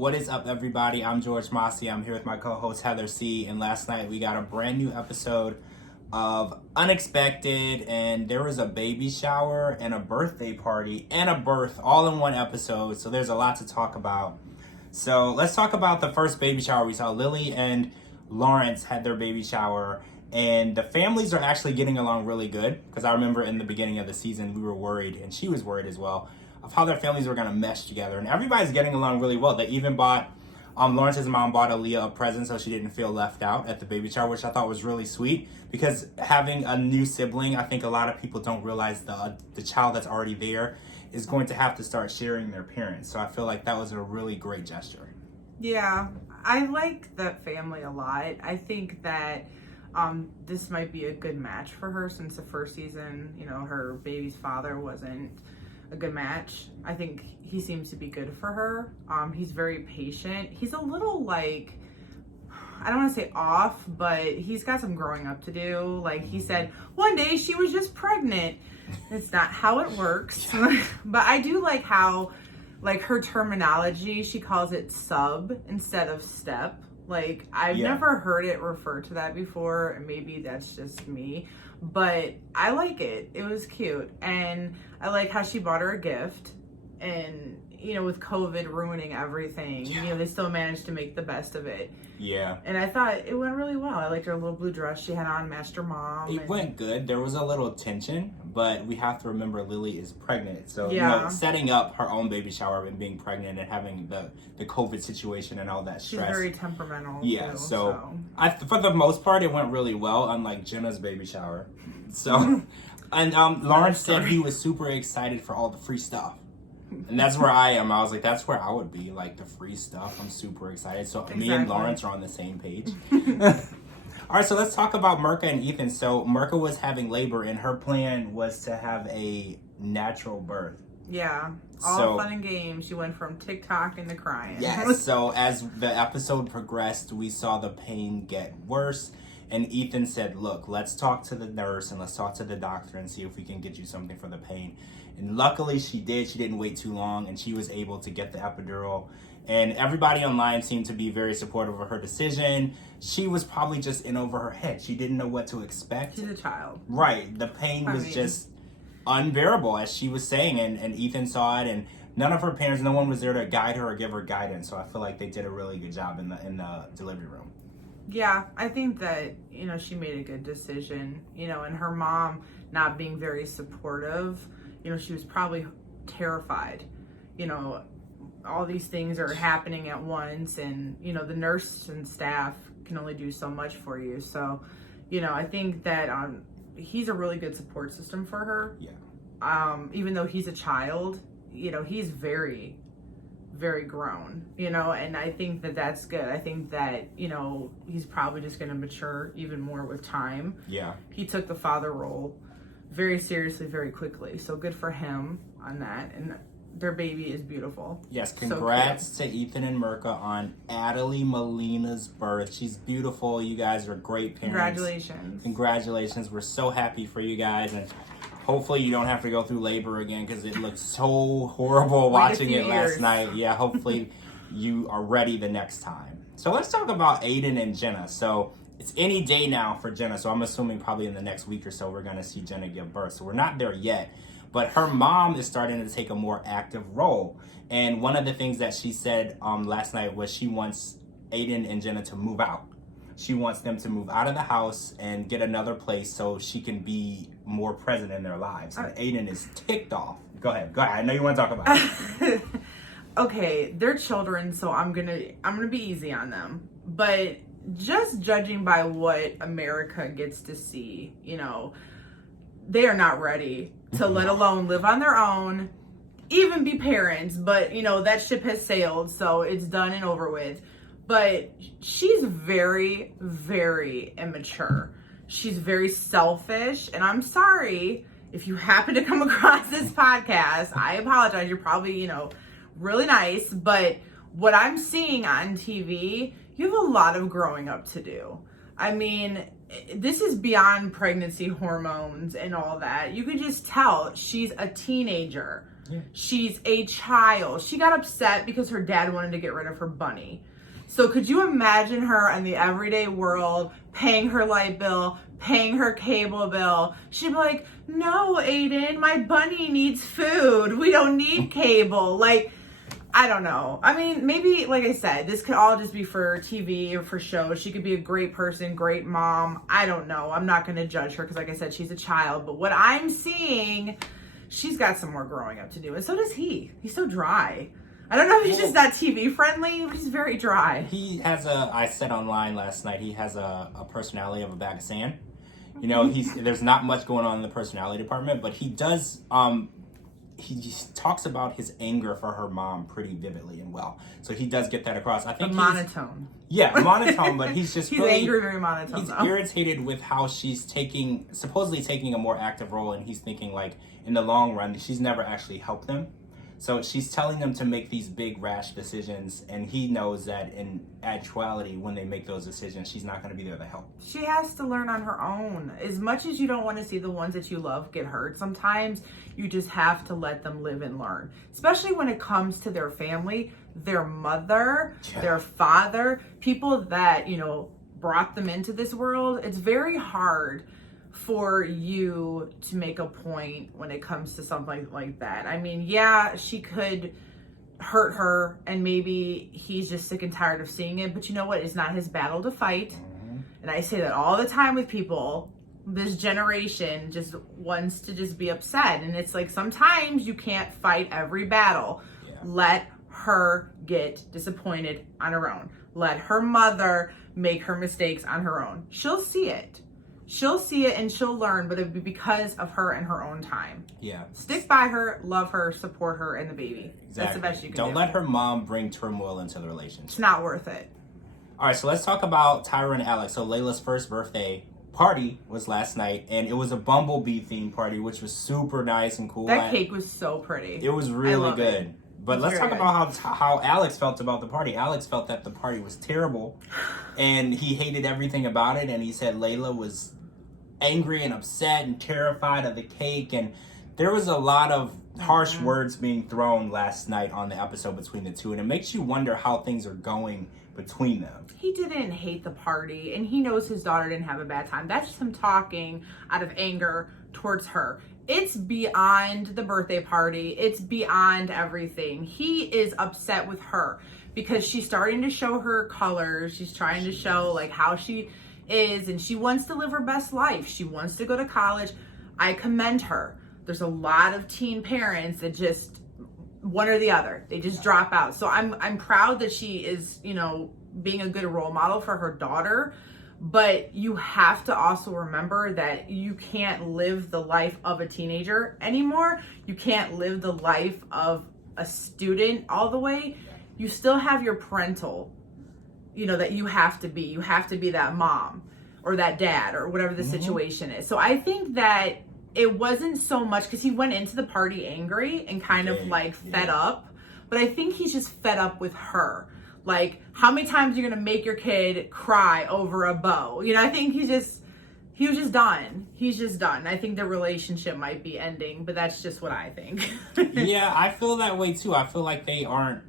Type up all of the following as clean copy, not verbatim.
What is up, everybody? I'm George Mossey. I'm here with my co-host Heather C. And last night we got a brand new episode of Unexpected, and there was a baby shower and a birthday party and a birth all in one episode. So there's a lot to talk about. So let's talk about the first baby shower we saw. Lily and Lawrence had their baby shower, and the families are actually getting along really good, because I remember in the beginning of the season we were worried, and she was worried as well, of how their families were going to mesh together. And everybody's getting along really well. They even bought, Lawrence's mom bought Aaliyah a present so she didn't feel left out at the baby shower, which I thought was really sweet, because having a new sibling, I think a lot of people don't realize the child that's already there is going to have to start sharing their parents. So I feel like that was a really great gesture. Yeah, I like that family a lot. I think that this might be a good match for her, since the first season, her baby's father wasn't a good match. I think he seems to be good for her. He's very patient. He's a little I don't want to say off, but he's got some growing up to do. Like he said, one day she was just pregnant. It's not how it works. But I do like how, her terminology, she calls it sub instead of step. I've never heard it referred to that before, and maybe that's just me, but I like it. It was cute. And I like how she bought her a gift, and with COVID ruining everything, they still managed to make the best of it. Yeah. And I thought it went really well. I liked her little blue dress she had on, matched her mom. It went good. There was a little tension, but we have to remember Lily is pregnant. So, setting up her own baby shower and being pregnant and having the COVID situation and all that stress. She's very temperamental. Yeah, too, so. For the most part, it went really well, unlike Jenna's baby shower. So, and Lawrence said he was super excited for all the free stuff. And that's where I am. I was like, that's where I would be, the free stuff. I'm super excited. So me and Lawrence are on the same page. All right, so let's talk about Mirka and Ethan. So Mirka was having labor, and her plan was to have a natural birth. Yeah, all fun and games. She went from TikTok into crying. Yes, so as the episode progressed, we saw the pain get worse. And Ethan said, look, let's talk to the nurse and let's talk to the doctor and see if we can get you something for the pain. And luckily she did. She didn't wait too long, and she was able to get the epidural. And everybody online seemed to be very supportive of her decision. She was probably just in over her head. She didn't know what to expect. She's a child. Right. The pain was just unbearable, as she was saying. And Ethan saw it, and none of her parents, no one was there to guide her or give her guidance. So I feel like they did a really good job in the delivery room. Yeah, I think that, she made a good decision, and her mom not being very supportive, she was probably terrified. All these things are happening at once, and, the nurse and staff can only do so much for you. So, I think that he's a really good support system for her. Yeah. Even though he's a child, he's very, very grown, and I think that that's good. I think that, he's probably just going to mature even more with time. Yeah. He took the father role very seriously, very quickly. So good for him on that. And their baby is beautiful. Yes, congrats to Ethan and Mirka on Adelie Molina's birth. She's beautiful. You guys are great parents. Congratulations. We're so happy for you guys, and hopefully you don't have to go through labor again, because it looked so horrible watching it last night. Yeah, hopefully you are ready the next time. So let's talk about Aiden and Jenna. So it's any day now for Jenna. So I'm assuming probably in the next week or so we're going to see Jenna give birth. So we're not there yet. But her mom is starting to take a more active role. And one of the things that she said last night was she wants Aiden and Jenna to move out. She wants them to move out of the house and get another place so she can be more present in their lives. And Aiden is ticked off. Go ahead. I know you want to talk about it. Okay, they're children, so I'm gonna be easy on them. But just judging by what America gets to see, they are not ready to let alone live on their own, even be parents. But that ship has sailed, so it's done and over with. But she's very, very immature. She's very selfish. And I'm sorry if you happen to come across this podcast. I apologize. You're probably, really nice. But what I'm seeing on TV, you have a lot of growing up to do. I mean, this is beyond pregnancy hormones and all that. You can just tell she's a teenager. Yeah. She's a child. She got upset because her dad wanted to get rid of her bunny. So could you imagine her in the everyday world paying her light bill, paying her cable bill? She'd be like, no, Aiden, my bunny needs food. We don't need cable. Like, I don't know. I mean, maybe, like I said, this could all just be for TV or for shows. She could be a great person, great mom. I don't know. I'm not going to judge her because, like I said, she's a child. But what I'm seeing, she's got some more growing up to do. And so does he. He's so dry. I don't know if he's just not TV friendly, but he's very dry. He has I said online last night, he has a personality of a bag of sand. You know, there's not much going on in the personality department, but he does, he talks about his anger for her mom pretty vividly and well. So he does get that across. I think monotone. Yeah, monotone, but he's just he's really angry, very monotone. He's irritated with how she's supposedly taking a more active role, and he's thinking like in the long run, she's never actually helped them. So she's telling them to make these big rash decisions, and he knows that in actuality, when they make those decisions, she's not going to be there to help. She has to learn on her own. As much as you don't want to see the ones that you love get hurt, sometimes you just have to let them live and learn. Especially when it comes to their family, their mother, their father, people that, you know, brought them into this world. It's very hard for you to make a point when it comes to something like that. I mean, yeah, she could hurt her and maybe he's just sick and tired of seeing it, but you know what? It's not his battle to fight. And I say that all the time with people. This generation just wants to just be upset. And it's like, sometimes you can't fight every battle. Yeah. Let her get disappointed on her own. Let her mother make her mistakes on her own. She'll see it. She'll see it and she'll learn, but it'll be because of her and her own time. Yeah. Stick by her, love her, support her and the baby. Exactly. That's the best you can do. Don't let her mom bring turmoil into the relationship. It's not worth it. All right, so let's talk about Tyra and Alex. So Layla's first birthday party was last night, and it was a Bumblebee themed party, which was super nice and cool. That cake was so pretty. It was really good. It. But let's talk about how Alex felt about the party. Alex felt that the party was terrible, and he hated everything about it, and he said Layla was angry and upset and terrified of the cake, and there was a lot of harsh words being thrown last night on the episode between the two, and it makes you wonder how things are going between them. He didn't hate the party, and he knows his daughter didn't have a bad time. That's just him talking out of anger towards her. It's beyond the birthday party. It's beyond everything. He is upset with her because she's starting to show her colors. She's trying to show like how she is, and she wants to live her best life. She wants to go to college. I commend her. There's a lot of teen parents that just one or the other. They just drop out. So I'm proud that she is, you know, being a good role model for her daughter. But you have to also remember that you can't live the life of a teenager anymore. You can't live the life of a student all the way. You still have your parental, you know, that you have to be. You have to be that mom or that dad or whatever the situation is. So I think that it wasn't so much because he went into the party angry and kind of like fed up. But I think he's just fed up with her. Like, how many times are you going to make your kid cry over a bow? You know, I think he was just done. He's just done. I think the relationship might be ending, but that's just what I think. Yeah, I feel that way too. I feel like they aren't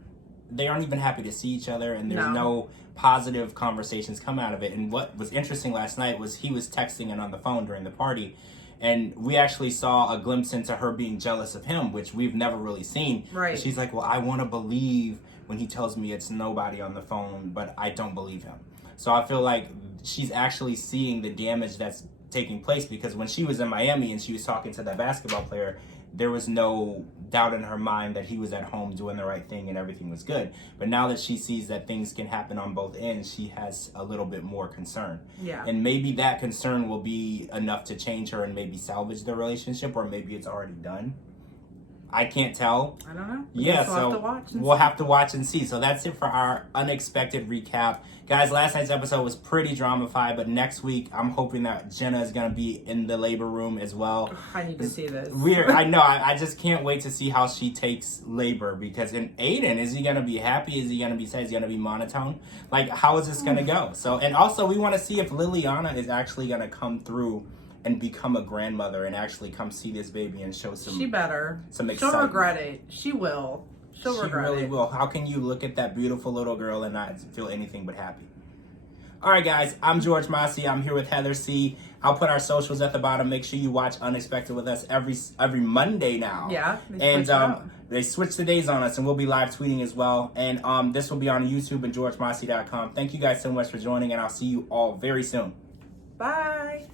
even happy to see each other, and there's no positive conversations come out of it. And what was interesting last night was he was texting and on the phone during the party, and we actually saw a glimpse into her being jealous of him, which we've never really seen. Right. She's like, well, I want to believe when he tells me it's nobody on the phone, but I don't believe him. So I feel like she's actually seeing the damage that's taking place, because when she was in Miami and she was talking to that basketball player, there was no doubt in her mind that he was at home doing the right thing and everything was good. But now that she sees that things can happen on both ends, she has a little bit more concern. Yeah. And maybe that concern will be enough to change her and maybe salvage the relationship, or maybe it's already done. I can't tell. I don't know. We'll have to watch and see. So that's it for our unexpected recap. Guys, last night's episode was pretty drama-fied, but next week I'm hoping that Jenna is going to be in the labor room as well. I need to see this. I know. I just can't wait to see how she takes labor, because in Aiden, is he going to be happy? Is he going to be sad? Is he going to be monotone? Like, how is this going to go? So, and also we want to see if Liliana is actually going to come through and become a grandmother and actually come see this baby and show She better. some She'll excitement. regret it. She will. She'll She regret really it. will. How can you look at that beautiful little girl and not feel anything but happy? All right, guys. I'm George Mossey. I'm here with Heather C. I'll put our socials at the bottom. Make sure you watch Unexpected with us every Monday now. Yeah. They switch the days on us, and we'll be live tweeting as well. And this will be on YouTube and GeorgeMossey.com. Thank you guys so much for joining, and I'll see you all very soon. Bye.